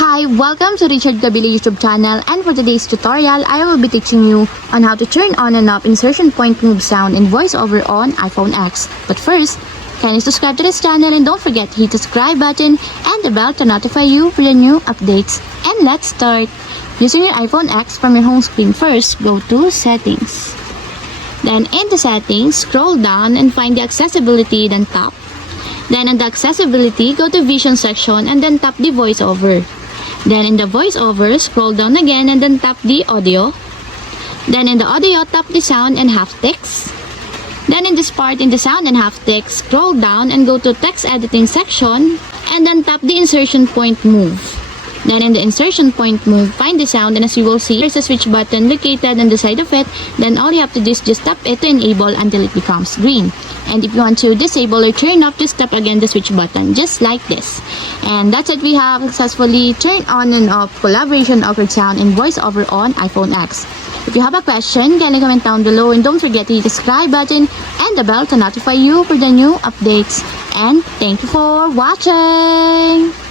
Hi, welcome to Richard Gabili YouTube channel, and for today's tutorial, I will be teaching you on how to turn on and off insertion point move sound in voiceover on iPhone X. But first, kindly subscribe to this channel and don't forget to hit the subscribe button and the bell to notify you for the new updates. And let's start. Using your iPhone X from your home screen, first go to Settings. Then in the Settings, scroll down and find the Accessibility, then tap. Then in the Accessibility, go to Vision section and then tap the voiceover. Then in the voiceover, scroll down again and then tap the audio. Then in the audio, tap the sound and haptics. Then in this part, in the sound and haptics, scroll down and go to text editing section and then tap the insertion point move. Then in the insertion point move, find the sound, and as you will see, there's a switch button located on the side of it. Then all you have to do is just tap it to enable until it becomes green. And if you want to disable or turn off, just tap again the switch button, just like this. And that's it, we have successfully turned on and off collaboration awkward sound in voiceover on iPhone X. If you have a question, kindly comment down below, and don't forget to hit the subscribe button and the bell to notify you for the new updates. And thank you for watching!